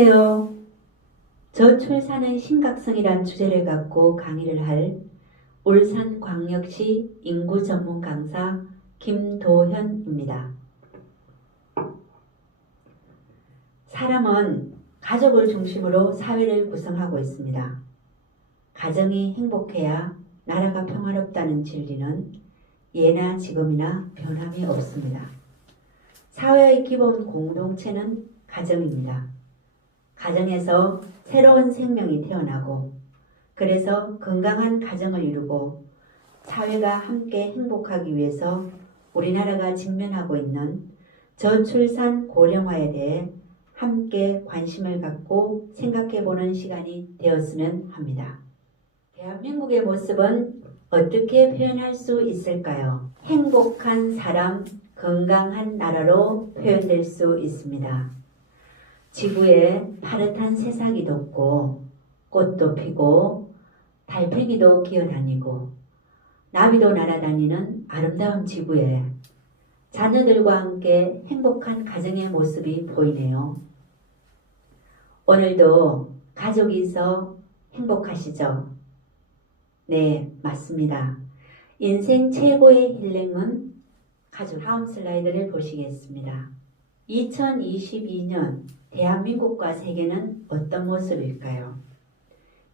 안녕하세요. 저출산의 심각성이란 주제를 갖고 강의를 할 울산광역시 인구 전문 강사 김도현입니다. 사람은 가족을 중심으로 사회를 구성하고 있습니다. 가정이 행복해야 나라가 평화롭다는 진리는 예나 지금이나 변함이 없습니다. 사회의 기본 공동체는 가정입니다. 가정에서 새로운 생명이 태어나고 그래서 건강한 가정을 이루고 사회가 함께 행복하기 위해서 우리나라가 직면하고 있는 저출산 고령화에 대해 함께 관심을 갖고 생각해보는 시간이 되었으면 합니다. 대한민국의 모습은 어떻게 표현할 수 있을까요? 행복한 사람, 건강한 나라로 표현될 수 있습니다. 지구에 파릇한 새싹이 돋고 꽃도 피고 달팽이도 기어다니고 나비도 날아다니는 아름다운 지구에 자녀들과 함께 행복한 가정의 모습이 보이네요. 오늘도 가족이 있어 행복하시죠? 네, 맞습니다. 인생 최고의 힐링은 가족. 다음 슬라이드를 보시겠습니다. 2022년 대한민국과 세계는 어떤 모습일까요?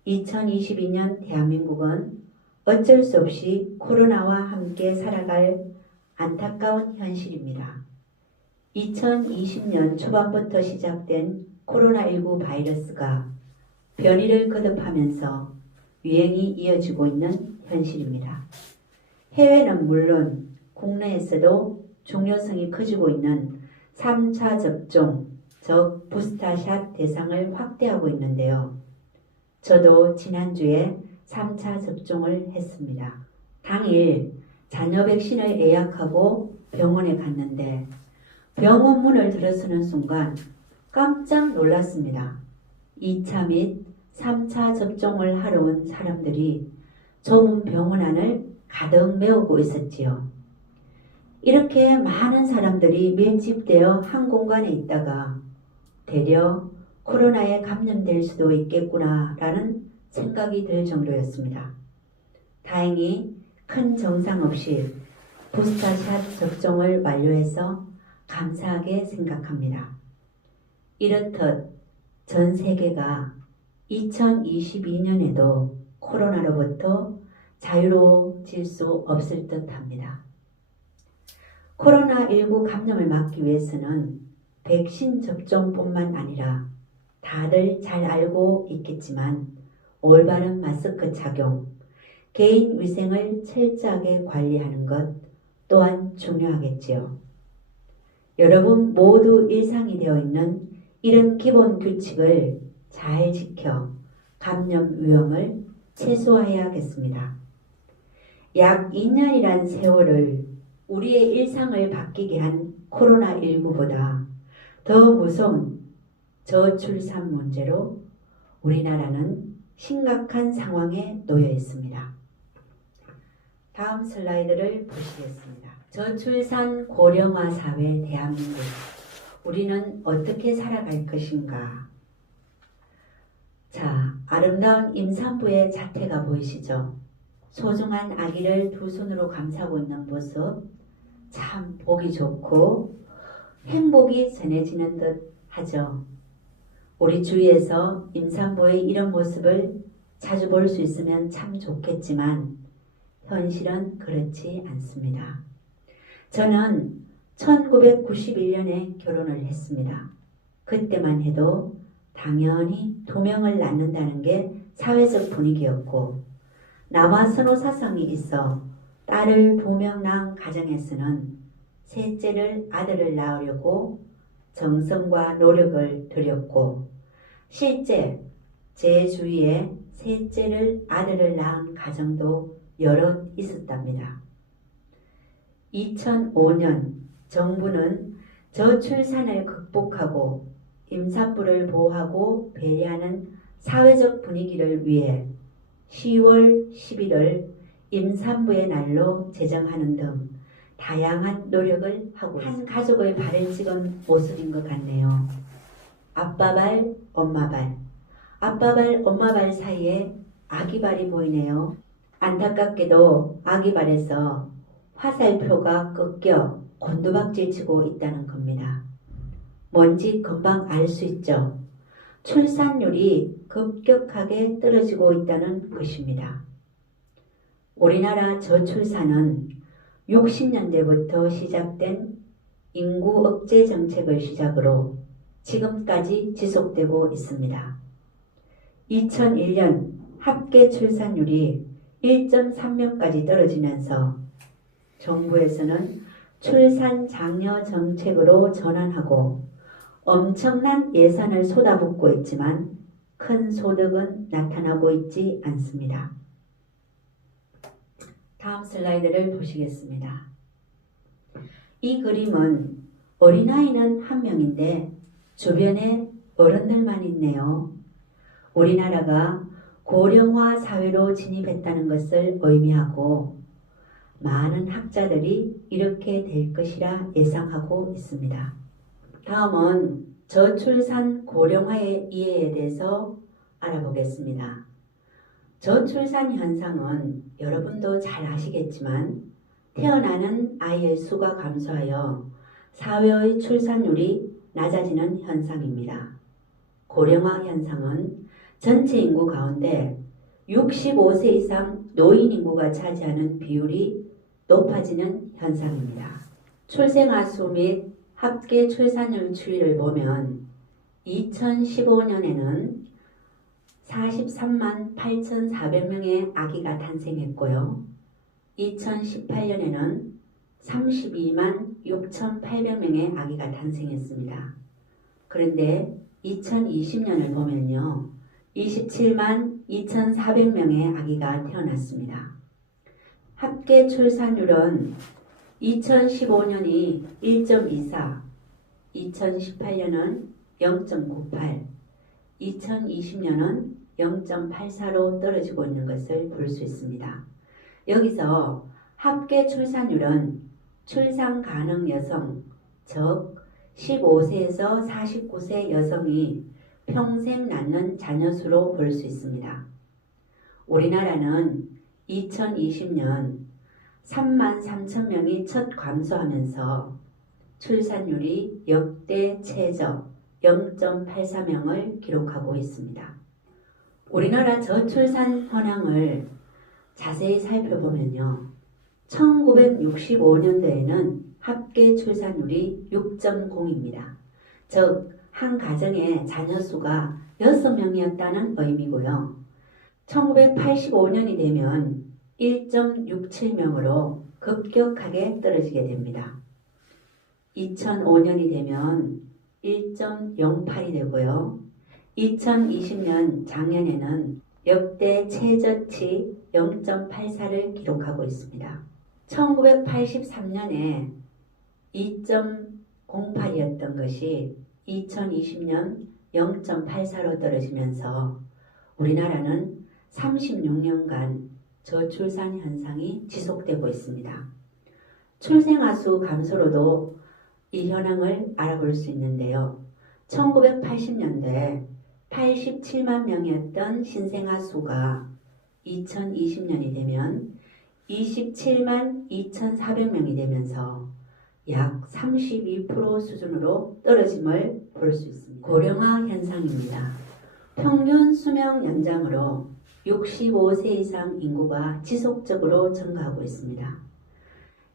2022년 대한민국은 어쩔 수 없이 코로나와 함께 살아갈 안타까운 현실입니다. 2020년 초반부터 시작된 코로나19 바이러스가 변이를 거듭하면서 유행이 이어지고 있는 현실입니다. 해외는 물론 국내에서도 중요성이 커지고 있는 3차 접종, 즉 부스터샷 대상을 확대하고 있는데요. 저도 지난주에 3차 접종을 했습니다. 당일 자녀 백신을 예약하고 병원에 갔는데 병원 문을 들어서는 순간 깜짝 놀랐습니다. 2차 및 3차 접종을 하러 온 사람들이 좁은 병원 안을 가득 메우고 있었지요. 이렇게 많은 사람들이 밀집되어 한 공간에 있다가 되려 코로나에 감염될 수도 있겠구나라는 생각이 들 정도였습니다. 다행히 큰 증상 없이 부스터샷 접종을 완료해서 감사하게 생각합니다. 이렇듯 전 세계가 2022년에도 코로나로부터 자유로워질 수 없을 듯합니다. 코로나19 감염을 막기 위해서는 백신 접종뿐만 아니라 다들 잘 알고 있겠지만 올바른 마스크 착용, 개인 위생을 철저하게 관리하는 것 또한 중요하겠지요. 여러분 모두 일상이 되어 있는 이런 기본 규칙을 잘 지켜 감염 위험을 최소화해야겠습니다. 약 2년이란 세월을 우리의 일상을 바뀌게 한 코로나19보다 더 무서운 저출산 문제로 우리나라는 심각한 상황에 놓여 있습니다. 다음 슬라이드를 보시겠습니다. 저출산 고령화 사회 대한민국, 우리는 어떻게 살아갈 것인가? 자, 아름다운 임산부의 자태가 보이시죠? 소중한 아기를 두 손으로 감싸고 있는 모습, 참 보기 좋고 행복이 전해지는 듯 하죠. 우리 주위에서 임산부의 이런 모습을 자주 볼 수 있으면 참 좋겠지만 현실은 그렇지 않습니다. 저는 1991년에 결혼을 했습니다. 그때만 해도 당연히 2명을 낳는다는 게 사회적 분위기였고 남아 선호 사상이 있어 딸을 2명 낳은 가정에서는 셋째를 아들을 낳으려고 정성과 노력을 들였고 실제 제 주위에 셋째를 아들을 낳은 가정도 여럿 있었답니다. 2005년 정부는 저출산을 극복하고 임산부를 보호하고 배려하는 사회적 분위기를 위해 10월 11월 임산부의 날로 제정하는 등 다양한 노력을 하고 한 가족의 발을 찍은 모습인 것 같네요. 아빠 발, 엄마 발. 아빠 발, 엄마 발 사이에 아기 발이 보이네요. 안타깝게도 아기 발에서 화살표가 꺾여 곤두박질 치고 있다는 겁니다. 뭔지 금방 알 수 있죠. 출산율이 급격하게 떨어지고 있다는 것입니다. 우리나라 저출산은 60년대부터 시작된 인구 억제 정책을 시작으로 지금까지 지속되고 있습니다. 2001년 합계 출산율이 1.3명까지 떨어지면서 정부에서는 출산 장려 정책으로 전환하고 엄청난 예산을 쏟아붓고 있지만 큰 소득은 나타나고 있지 않습니다. 다음 슬라이드를 보시겠습니다. 이 그림은 어린아이는 한 명인데 주변에 어른들만 있네요. 우리나라가 고령화 사회로 진입했다는 것을 의미하고 많은 학자들이 이렇게 될 것이라 예상하고 있습니다. 다음은 저출산 고령화의 이해에 대해서 알아보겠습니다. 저출산 현상은 여러분도 잘 아시겠지만 태어나는 아이의 수가 감소하여 사회의 출산율이 낮아지는 현상입니다. 고령화 현상은 전체 인구 가운데 65세 이상 노인 인구가 차지하는 비율이 높아지는 현상입니다. 출생아 수 및 합계 출산율 추이를 보면 2015년에는 43만 8,400명의 아기가 탄생했고요. 2018년에는 32만 6,800명의 아기가 탄생했습니다. 그런데 2020년을 보면요. 27만 2,400명의 아기가 태어났습니다. 합계 출산율은 2015년이 1.24, 2018년은 0.98, 2020년은 0.84로 떨어지고 있는 것을 볼 수 있습니다. 여기서 합계 출산율은 출산 가능 여성, 즉 15세에서 49세 여성이 평생 낳는 자녀 수로 볼 수 있습니다. 우리나라는 2020년 3만 3천 명이 첫 감소하면서 출산율이 역대 최저 0.84명을 기록하고 있습니다. 우리나라 저출산 현황을 자세히 살펴보면요. 1965년도에는 합계 출산율이 6.0입니다. 즉, 한 가정의 자녀 수가 6명이었다는 의미고요. 1985년이 되면 1.67명으로 급격하게 떨어지게 됩니다. 2005년이 되면 1.08이 되고요. 2020년 작년에는 역대 최저치 0.84를 기록하고 있습니다. 1983년에 2.08이었던 것이 2020년 0.84로 떨어지면서 우리나라는 36년간 저출산 현상이 지속되고 있습니다. 출생아 수 감소로도 이 현황을 알아볼 수 있는데요. 1980년대에 87만 명이었던 신생아 수가 2020년이 되면 27만 2,400명이 되면서 약 32% 수준으로 떨어짐을 볼 수 있습니다. 고령화 현상입니다. 평균 수명 연장으로 65세 이상 인구가 지속적으로 증가하고 있습니다.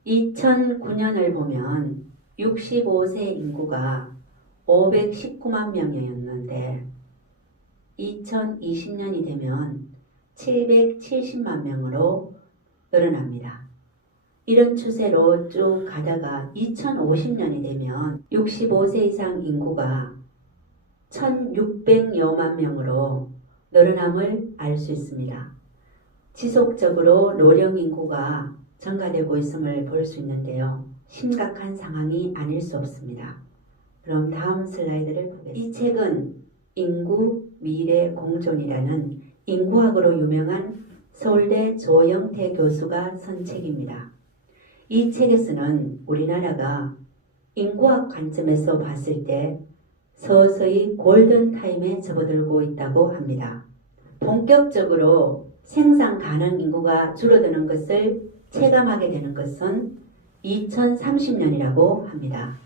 2009년을 보면 65세 인구가 519만 명이었는데 2020년이 되면 770만 명으로 늘어납니다. 이런 추세로 쭉 가다가 2050년이 되면 65세 이상 인구가 1600여만 명으로 늘어남을 알 수 있습니다. 지속적으로 노령 인구가 증가되고 있음을 볼 수 있는데요. 심각한 상황이 아닐 수 없습니다. 그럼 다음 슬라이드를 보겠습니다. 이 책은 인구 미래 공존이라는 인구학으로 유명한 서울대 조영태 교수가 쓴 책입니다. 이 책에서는 우리나라가 인구학 관점에서 봤을 때 서서히 골든타임에 접어들고 있다고 합니다. 본격적으로 생산 가능 인구가 줄어드는 것을 체감하게 되는 것은 2030년이라고 합니다.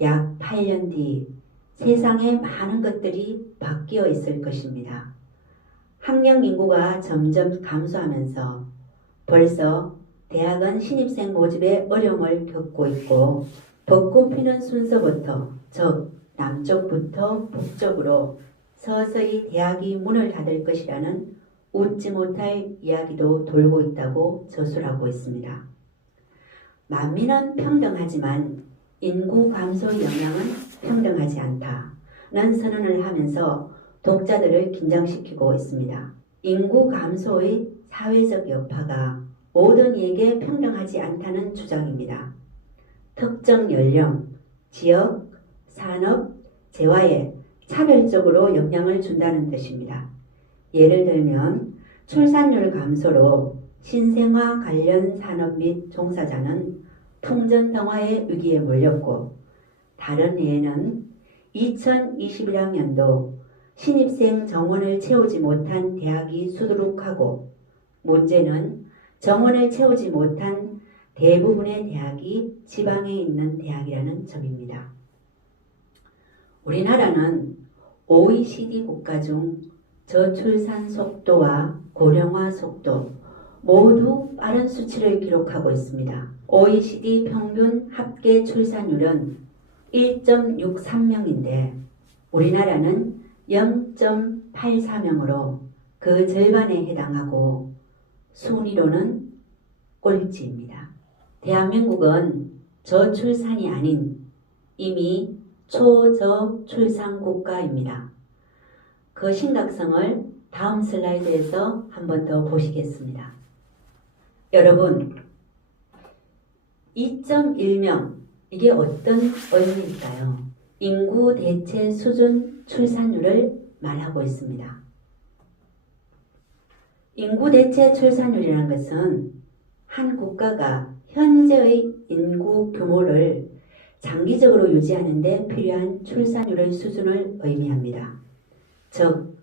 약 8년 뒤 세상에 많은 것들이 바뀌어 있을 것입니다. 학령 인구가 점점 감소하면서 벌써 대학은 신입생 모집에 어려움을 겪고 있고 벚꽃 피는 순서부터 즉 남쪽부터 북쪽으로 서서히 대학이 문을 닫을 것이라는 웃지 못할 이야기도 돌고 있다고 저술하고 있습니다. 만민은 평등하지만 인구 감소의 영향은 평등하지 않다는 선언을 하면서 독자들을 긴장시키고 있습니다. 인구 감소의 사회적 여파가 모든 이에게 평등하지 않다는 주장입니다. 특정 연령, 지역, 산업, 재화에 차별적으로 영향을 준다는 뜻입니다. 예를 들면 출산율 감소로 신생아 관련 산업 및 종사자는 풍전등화의 위기에 몰렸고 다른 예는 2021학년도 신입생 정원을 채우지 못한 대학이 수두룩하고 문제는 정원을 채우지 못한 대부분의 대학이 지방에 있는 대학이라는 점입니다. 우리나라는 OECD 국가 중 저출산 속도와 고령화 속도 모두 빠른 수치를 기록하고 있습니다. OECD 평균 합계 출산율은 1.63명인데 우리나라는 0.84명으로 그 절반에 해당하고 순위로는 꼴찌입니다. 대한민국은 저출산이 아닌 이미 초저출산 국가입니다. 그 심각성을 다음 슬라이드에서 한 번 더 보시겠습니다. 여러분, 2.1명 이게 어떤 의미일까요? 인구 대체 수준 출산율을 말하고 있습니다. 인구 대체 출산율이라는 것은 한 국가가 현재의 인구 규모를 장기적으로 유지하는 데 필요한 출산율의 수준을 의미합니다. 즉,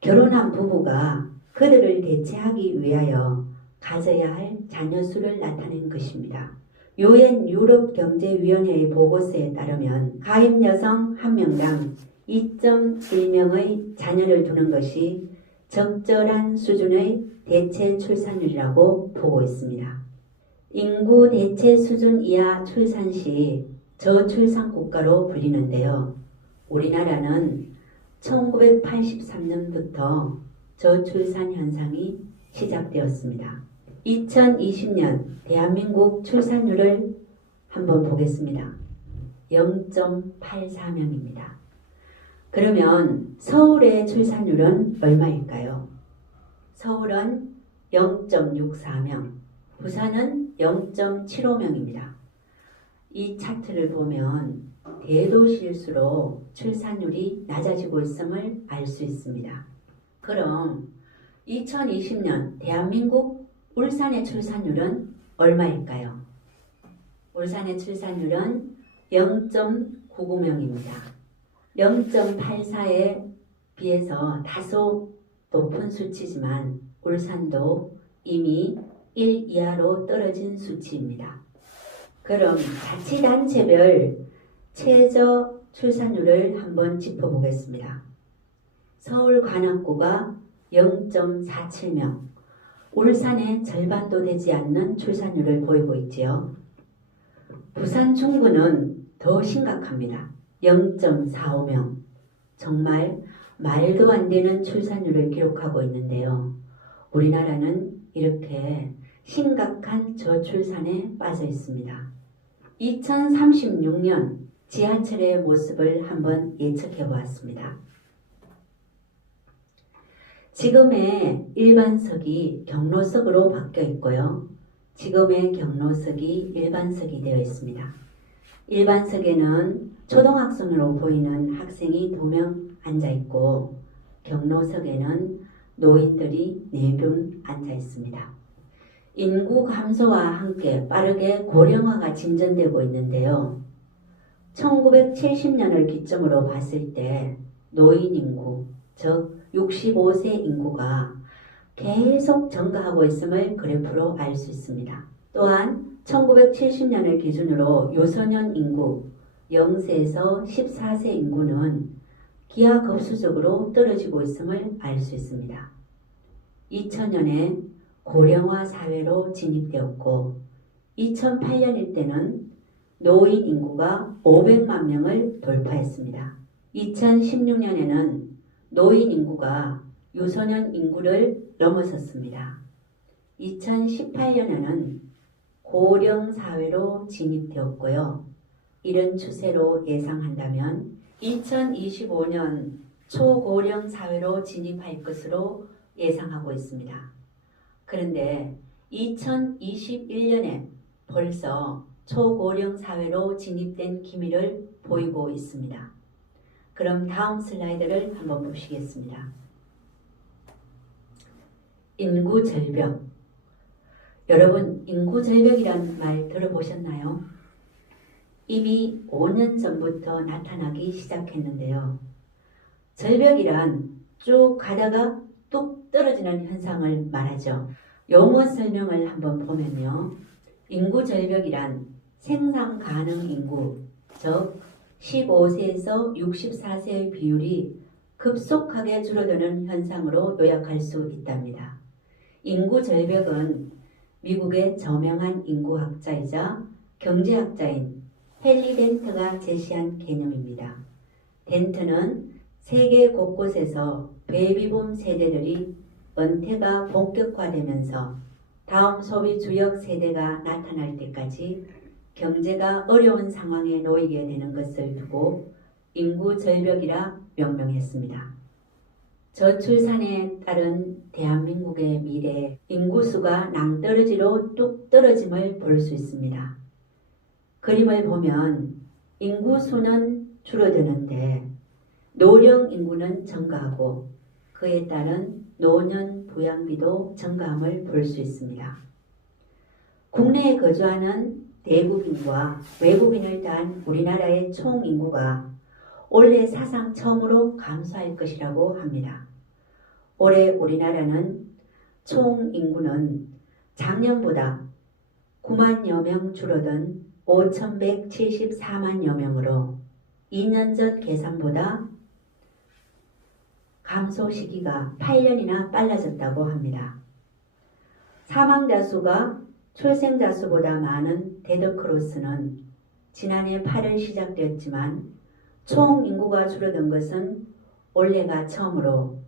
결혼한 부부가 그들을 대체하기 위하여 가져야 할 자녀 수를 나타낸 것입니다. 유엔 유럽경제위원회의 보고서에 따르면 가입 여성 1명당 2.1명의 자녀를 두는 것이 적절한 수준의 대체 출산율이라고 보고 있습니다. 인구 대체 수준 이하 출산 시 저출산 국가로 불리는데요. 우리나라는 1983년부터 저출산 현상이 시작되었습니다. 2020년 대한민국 출산율을 한번 보겠습니다. 0.84명입니다. 그러면 서울의 출산율은 얼마일까요? 서울은 0.64명, 부산은 0.75명입니다. 이 차트를 보면 대도시일수록 출산율이 낮아지고 있음을 알 수 있습니다. 그럼 2020년 대한민국 울산의 출산율은 얼마일까요? 울산의 출산율은 0.99명입니다. 0.84에 비해서 다소 높은 수치지만 울산도 이미 1 이하로 떨어진 수치입니다. 그럼 자치단체별 최저 출산율을 한번 짚어보겠습니다. 서울 관악구가 0.47명, 울산의 절반도 되지 않는 출산율을 보이고 있지요. 부산 중구는 더 심각합니다. 0.45명, 정말 말도 안 되는 출산율을 기록하고 있는데요. 우리나라는 이렇게 심각한 저출산에 빠져 있습니다. 2036년 지하철의 모습을 한번 예측해 보았습니다. 지금의 일반석이 경로석으로 바뀌어 있고요. 지금의 경로석이 일반석이 되어 있습니다. 일반석에는 초등학생으로 보이는 학생이 2명 앉아 있고 경로석에는 노인들이 4분 앉아 있습니다. 인구 감소와 함께 빠르게 고령화가 진전되고 있는데요. 1970년을 기점으로 봤을 때 노인 인구, 즉 65세 인구가 계속 증가하고 있음을 그래프로 알 수 있습니다. 또한 1970년을 기준으로 유소년 인구 0세에서 14세 인구는 기하급수적으로 떨어지고 있음을 알 수 있습니다. 2000년에 고령화 사회로 진입되었고 2008년일 때는 노인 인구가 500만 명을 돌파했습니다. 2016년에는 노인 인구가 유소년 인구를 넘어섰습니다. 2018년에는 고령 사회로 진입되었고요. 이런 추세로 예상한다면 2025년 초고령 사회로 진입할 것으로 예상하고 있습니다. 그런데 2021년에 벌써 초고령 사회로 진입된 기미를 보이고 있습니다. 그럼 다음 슬라이드를 한번 보시겠습니다. 인구 절벽. 여러분, 인구 절벽이란 말 들어보셨나요? 이미 5년 전부터 나타나기 시작했는데요. 절벽이란 쭉 가다가 뚝 떨어지는 현상을 말하죠. 용어 설명을 한번 보면요. 인구 절벽이란 생산 가능 인구, 즉 15세에서 64세의 비율이 급속하게 줄어드는 현상으로 요약할 수 있답니다. 인구 절벽은 미국의 저명한 인구학자이자 경제학자인 헨리 덴트가 제시한 개념입니다. 덴트는 세계 곳곳에서 베이비붐 세대들이 은퇴가 본격화되면서 다음 소비 주역 세대가 나타날 때까지 경제가 어려운 상황에 놓이게 되는 것을 두고 인구 절벽이라 명명했습니다. 저출산에 따른 대한민국의 미래 인구수가 낭떠러지로 뚝 떨어짐을 볼 수 있습니다. 그림을 보면 인구수는 줄어드는데 노령 인구는 증가하고 그에 따른 노년 부양비도 증가함을 볼 수 있습니다. 국내에 거주하는 내국인과 외국인을 더한 우리나라의 총 인구가 올해 사상 처음으로 감소할 것이라고 합니다. 올해 우리나라는 총 인구는 작년보다 9만여 명 줄어든 5,174만여 명으로 2년 전 계산보다 감소 시기가 8년이나 빨라졌다고 합니다. 사망자 수가 출생자 수보다 많은 데드크로스는 지난해 8월 시작되었지만 총 인구가 줄어든 것은 올해가 처음으로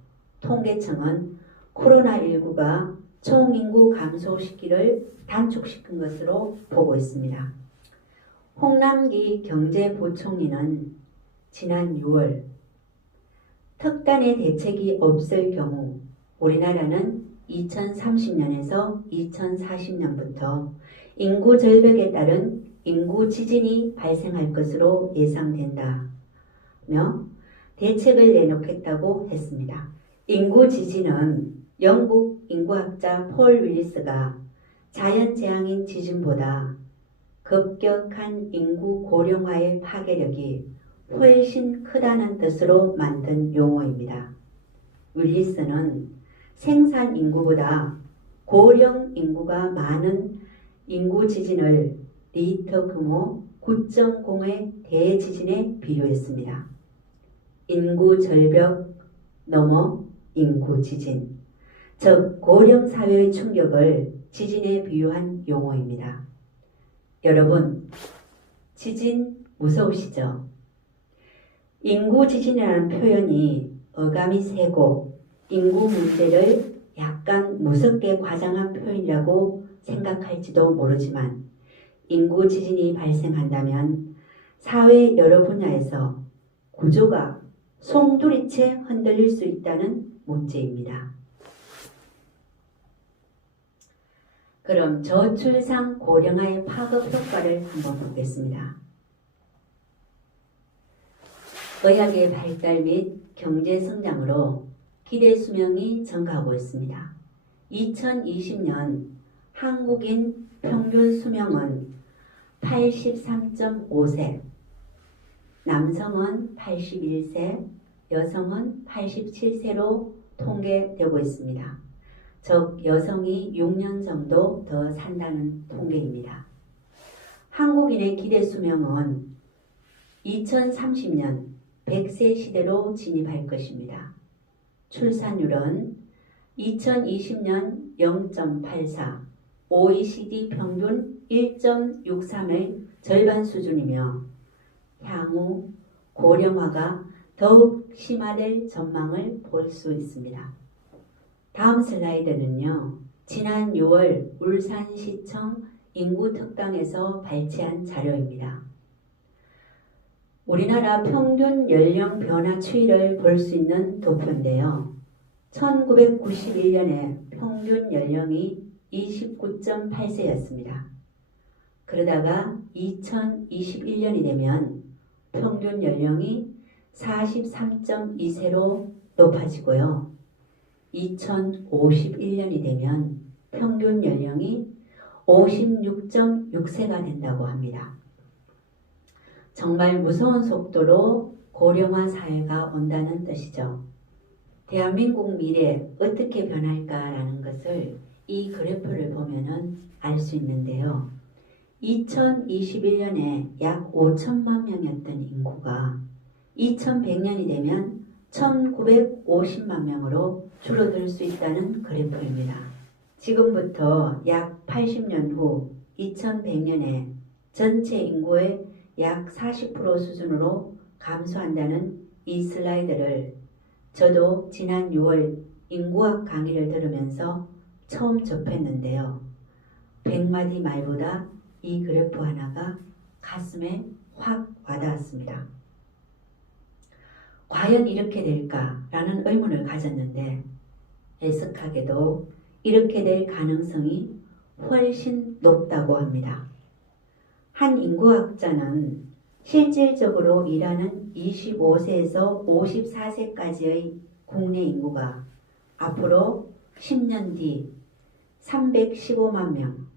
통계청은 코로나19가 총 인구 감소 시기를 단축시킨 것으로 보고 있습니다. 홍남기 경제부총리는 지난 6월 특단의 대책이 없을 경우 우리나라는 2030년에서 2040년부터 인구 절벽에 따른 인구 지진이 발생할 것으로 예상된다며 대책을 내놓겠다고 했습니다. 인구 지진은 영국 인구학자 폴 윌리스가 자연재앙인 지진보다 급격한 인구 고령화의 파괴력이 훨씬 크다는 뜻으로 만든 용어입니다. 윌리스는 생산 인구보다 고령 인구가 많은 인구 지진을 리히터 규모 9.0의 대지진에 비유했습니다. 인구 절벽 넘어 인구 지진, 즉 고령 사회의 충격을 지진에 비유한 용어입니다. 여러분, 지진 무서우시죠? 인구 지진이라는 표현이 어감이 세고 인구 문제를 약간 무섭게 과장한 표현이라고 생각할지도 모르지만 인구 지진이 발생한다면 사회 여러 분야에서 구조가 송두리째 흔들릴 수 있다는 문제입니다. 그럼 저출산 고령화의 파급 효과를 한번 보겠습니다. 의학의 발달 및 경제 성장으로 기대 수명이 증가하고 있습니다. 2020년 한국인 평균 수명은 83.5세, 남성은 81세, 여성은 87세로 통계되고 있습니다. 즉 여성이 6년 정도 더 산다는 통계입니다. 한국인의 기대 수명은 2030년 100세 시대로 진입할 것입니다. 출산율은 2020년 0.84, OECD 평균 1.63의 절반 수준이며 향후 고령화가 더욱 심화될 전망을 볼 수 있습니다. 다음 슬라이드는요. 지난 6월 울산시청 인구특강에서 발췌한 자료입니다. 우리나라 평균 연령 변화 추이를 볼 수 있는 도표인데요. 1991년에 평균 연령이 29.8세였습니다. 그러다가 2021년이 되면 평균 연령이 43.2세로 높아지고요. 2051년이 되면 평균 연령이 56.6세가 된다고 합니다. 정말 무서운 속도로 고령화 사회가 온다는 뜻이죠. 대한민국 미래 어떻게 변할까라는 것을 이 그래프를 보면은 알 수 있는데요. 2021년에 약 5천만 명이었던 인구가 2100년이 되면 1950만 명으로 줄어들 수 있다는 그래프입니다. 지금부터 약 80년 후 2100년에 전체 인구의 약 40% 수준으로 감소한다는 이 슬라이드를 저도 지난 6월 인구학 강의를 들으면서 처음 접했는데요. 100마디 말보다 이 그래프 하나가 가슴에 확 와닿았습니다. 과연 이렇게 될까라는 의문을 가졌는데 애석하게도 이렇게 될 가능성이 훨씬 높다고 합니다. 한 인구학자는 실질적으로 일하는 25세에서 54세까지의 국내 인구가 앞으로 10년 뒤 315만 명,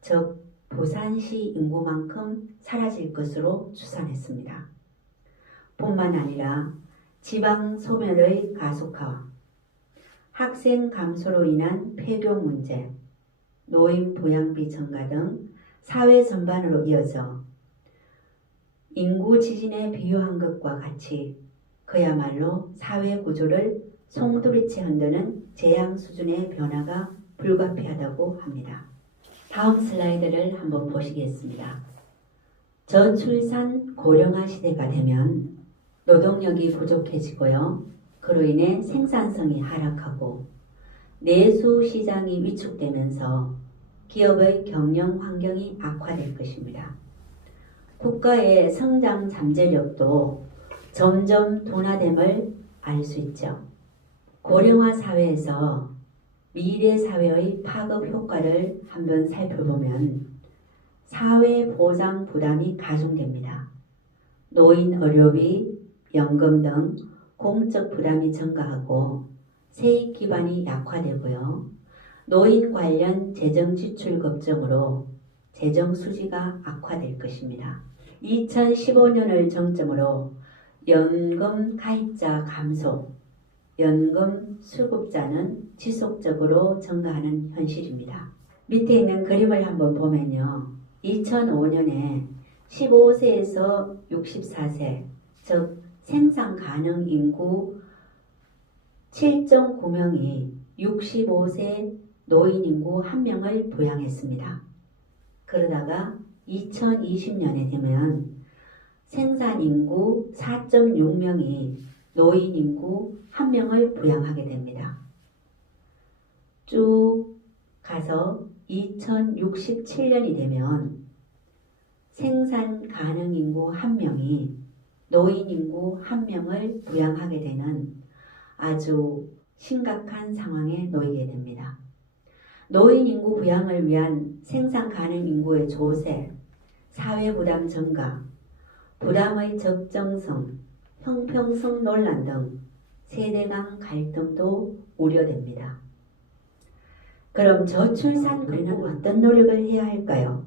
즉 부산시 인구만큼 사라질 것으로 추산했습니다. 뿐만 아니라 지방 소멸의 가속화와 학생 감소로 인한 폐교 문제, 노인 부양비 증가 등 사회 전반으로 이어져 인구 지진에 비유한 것과 같이 그야말로 사회 구조를 송두리째 흔드는 재앙 수준의 변화가 불가피하다고 합니다. 다음 슬라이드를 한번 보시겠습니다. 저출산 고령화 시대가 되면 노동력이 부족해지고요. 그로 인해 생산성이 하락하고 내수 시장이 위축되면서 기업의 경영 환경이 악화될 것입니다. 국가의 성장 잠재력도 점점 둔화됨을 알 수 있죠. 고령화 사회에서 미래 사회의 파급 효과를 한번 살펴보면 사회 보장 부담이 가중됩니다. 노인 의료비, 연금 등 공적 부담이 증가하고 세입 기반이 약화되고요. 노인 관련 재정 지출 걱정으로 재정 수지가 악화될 것입니다. 2015년을 정점으로 연금 가입자 감소, 연금 수급자는 지속적으로 증가하는 현실입니다. 밑에 있는 그림을 한번 보면요. 2005년에 15세에서 64세, 즉 생산 가능 인구 7.9명이 65세 노인 인구 1명을 부양했습니다. 그러다가 2020년에 되면 생산 인구 4.6명이 노인 인구 1명을 부양하게 됩니다. 쭉 가서 2067년이 되면 생산 가능 인구 1명이 노인 인구 1명을 부양하게 되는 아주 심각한 상황에 놓이게 됩니다. 노인 인구 부양을 위한 생산 가능 인구의 조세, 사회 부담 증가, 부담의 적정성, 형평성 논란 등 세대 간 갈등도 우려됩니다. 그럼 저출산 극복은 어떤 노력을 해야 할까요?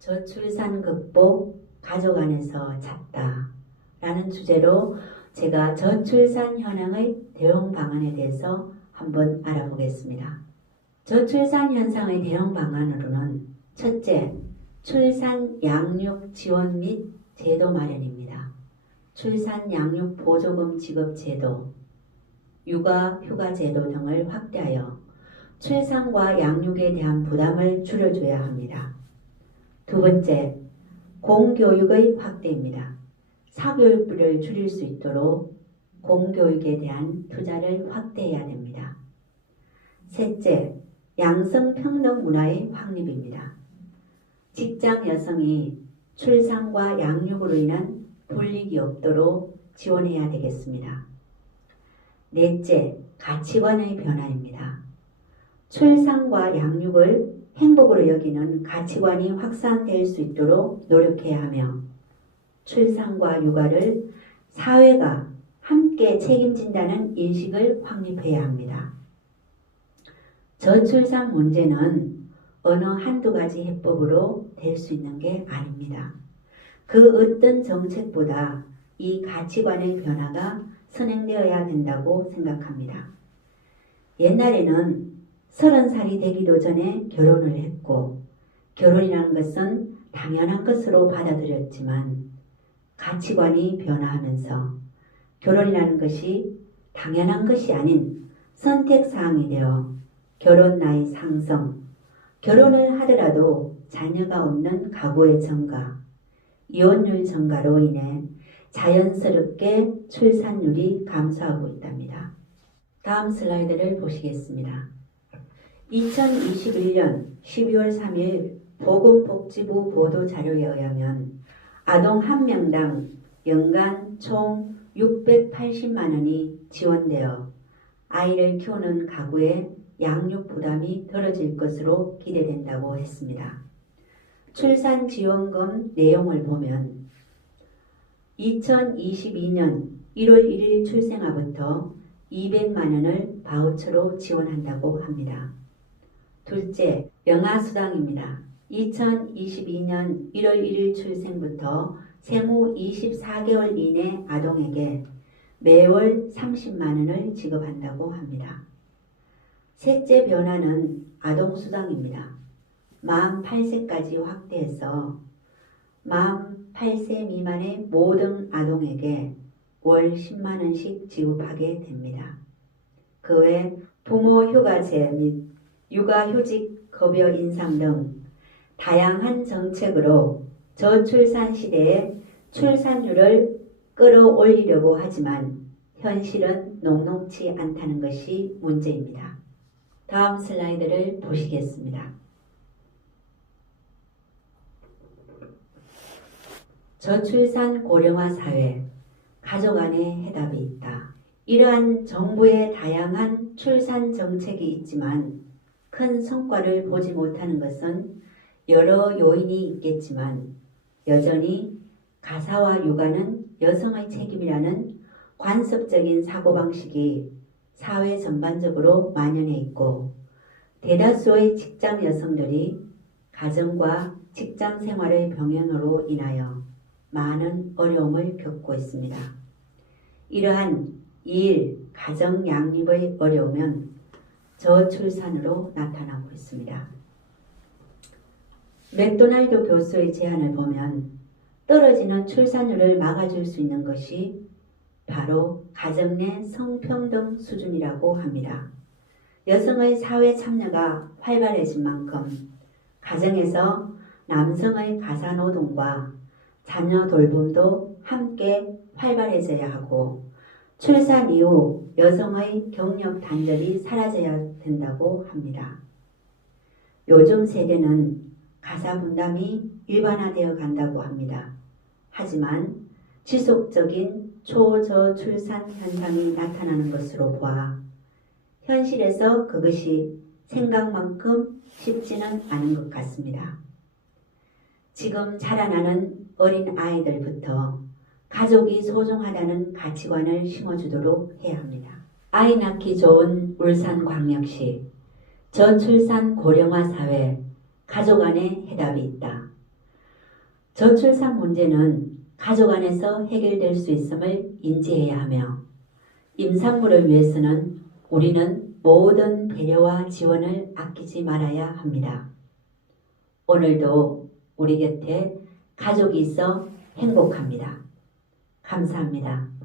저출산 극복 가족 안에서 찾다. 라는 주제로 제가 저출산 현황의 대응 방안에 대해서 한번 알아보겠습니다. 저출산 현상의 대응 방안으로는 첫째, 출산 양육 지원 및 제도 마련입니다. 출산 양육 보조금 지급 제도, 육아 휴가 제도 등을 확대하여 출산과 양육에 대한 부담을 줄여줘야 합니다. 두 번째, 공교육의 확대입니다. 사교육비를 줄일 수 있도록 공교육에 대한 투자를 확대해야 됩니다. 셋째, 양성평등 문화의 확립입니다. 직장 여성이 출산과 양육으로 인한 불이익이 없도록 지원해야 되겠습니다. 넷째, 가치관의 변화입니다. 출산과 양육을 행복으로 여기는 가치관이 확산될 수 있도록 노력해야 하며 출산과 육아를 사회가 함께 책임진다는 인식을 확립해야 합니다. 저출산 문제는 어느 한두 가지 해법으로 될 수 있는 게 아닙니다. 그 어떤 정책보다 이 가치관의 변화가 선행되어야 된다고 생각합니다. 옛날에는 30살이 되기도 전에 결혼을 했고 결혼이라는 것은 당연한 것으로 받아들였지만 가치관이 변화하면서 결혼이라는 것이 당연한 것이 아닌 선택사항이 되어 결혼 나이 상승, 결혼을 하더라도 자녀가 없는 가구의 증가, 이혼율 증가로 인해 자연스럽게 출산율이 감소하고 있답니다. 다음 슬라이드를 보시겠습니다. 2021년 12월 3일 보건복지부 보도자료에 의하면 아동 한 명당 연간 총 680만 원이 지원되어 아이를 키우는 가구의 양육 부담이 덜어질 것으로 기대된다고 했습니다. 출산지원금 내용을 보면 2022년 1월 1일 출생아부터 200만 원을 바우처로 지원한다고 합니다. 둘째, 영아수당입니다. 2022년 1월 1일 출생부터 생후 24개월 이내 아동에게 매월 30만 원을 지급한다고 합니다. 셋째 변화는 아동수당입니다. 만 8세까지 확대해서 만 8세 미만의 모든 아동에게 월 10만 원씩 지급하게 됩니다. 그 외 부모 휴가제 및 육아휴직 급여 인상 등 다양한 정책으로 저출산 시대에 출산율을 끌어올리려고 하지만 현실은 녹록치 않다는 것이 문제입니다. 다음 슬라이드를 보시겠습니다. 저출산 고령화 사회, 가족 안에 해답이 있다. 이러한 정부의 다양한 출산 정책이 있지만 큰 성과를 보지 못하는 것은 여러 요인이 있겠지만 여전히 가사와 육아는 여성의 책임이라는 관습적인 사고방식이 사회 전반적으로 만연해 있고 대다수의 직장 여성들이 가정과 직장 생활의 병행으로 인하여 많은 어려움을 겪고 있습니다. 이러한 일, 가정 양립의 어려움은 저출산으로 나타나고 있습니다. 맥도날드 교수의 제안을 보면 떨어지는 출산율을 막아줄 수 있는 것이 바로 가정 내 성평등 수준이라고 합니다. 여성의 사회 참여가 활발해진 만큼 가정에서 남성의 가사노동과 자녀 돌봄도 함께 활발해져야 하고 출산 이후 여성의 경력 단절이 사라져야 된다고 합니다. 요즘 세대는 가사 분담이 일반화되어 간다고 합니다. 하지만 지속적인 초저출산 현상이 나타나는 것으로 보아 현실에서 그것이 생각만큼 쉽지는 않은 것 같습니다. 지금 자라나는 어린 아이들부터 가족이 소중하다는 가치관을 심어주도록 해야 합니다. 아이 낳기 좋은 울산광역시, 저출산 고령화 사회, 가족 안에 해답이 있다. 저출산 문제는 가족 안에서 해결될 수 있음을 인지해야 하며 임산부를 위해서는 우리는 모든 배려와 지원을 아끼지 말아야 합니다. 오늘도 우리 곁에 가족이 있어 행복합니다. 감사합니다.